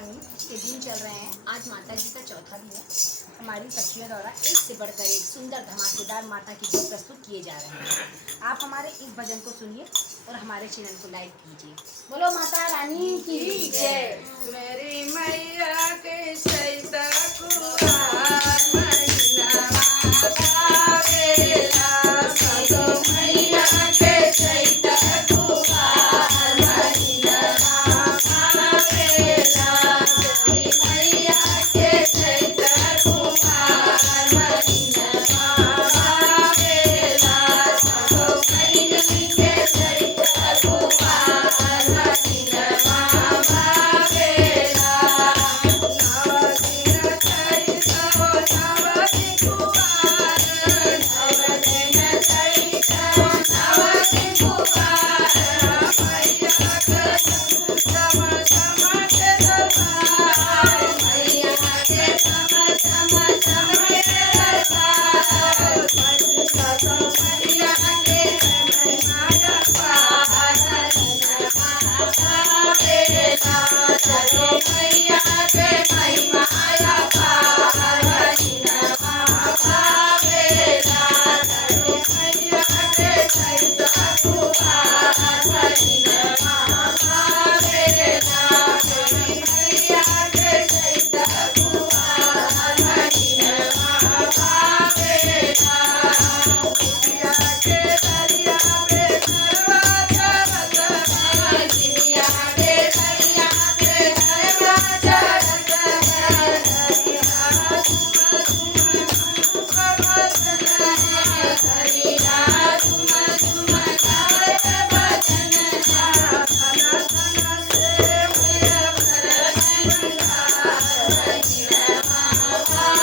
रानी के दिन चल रहे हैं। आज माता जी का चौथा दिन है। हमारी सखियों द्वारा एक से बढ़कर एक सुंदर धमाकेदार माता की गीत प्रस्तुत किए जा रहे हैं। आप हमारे इस भजन को सुनिए और हमारे चैनल को लाइक कीजिए। बोलो माता रानी की जय। मेरी मैया के सैता कुआर महीना भावेला, सगो मैया के सैता कुआर महीना भावेला, मेरी मैया के सैता कुआर महीना भावेला, सगो मैया के सैता कुआर महीना भावेला। नवदिन चैतो नवदि कुवार, नवदिन चैतो नवदि कुवार, मैया के सम के दरबार, मैया के सम के दरबार, सगो मैया के महिमा पार भावेला, सगो मैया के महिमा पार भावेला, सगो मैया के सैता कुआर महीना भावेला, सगो मैया के सैता कुआर महीना भावेला। दुनिया के दरिया पे घरवा चढ़त है, दुनिया के दरिया पे घरवा चढ़त है, हरिया तुम भजन है, हरिया तुम गाए भजन है, धन धन से मैया भरत भंडार महीना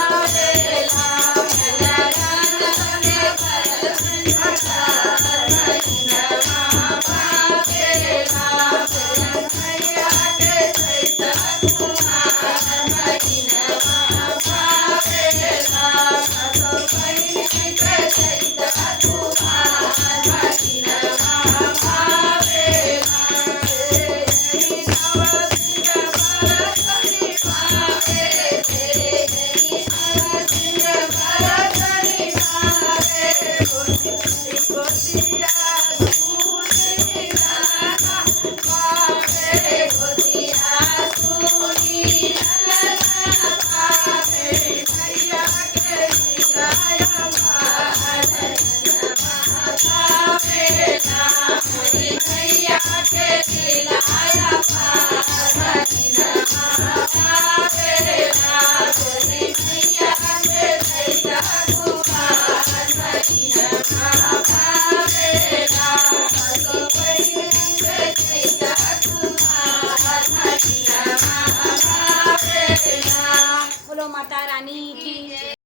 भावेला, मैया धन धन भरत भंडार महीना भावेला, मैया के सैता कुआर महीना भावेला, सगो मैया के सैता कुआर महीना भावेला। तेरी नवदिन बरतनी भावे, तेरी नवदिन बरतनी भावे, गोतिया सुनी लाला भावे, गोतिया सुनी लाला भावे, मैया के सिलाया पार भावेला, मेरी मैया के सिलाया पार महीना भावेला, मेरी मैया के सैता कुआर महीना भावेला, सगो मैया के सैता कुआर महीना भावेला। बोलो माता रानी की जय।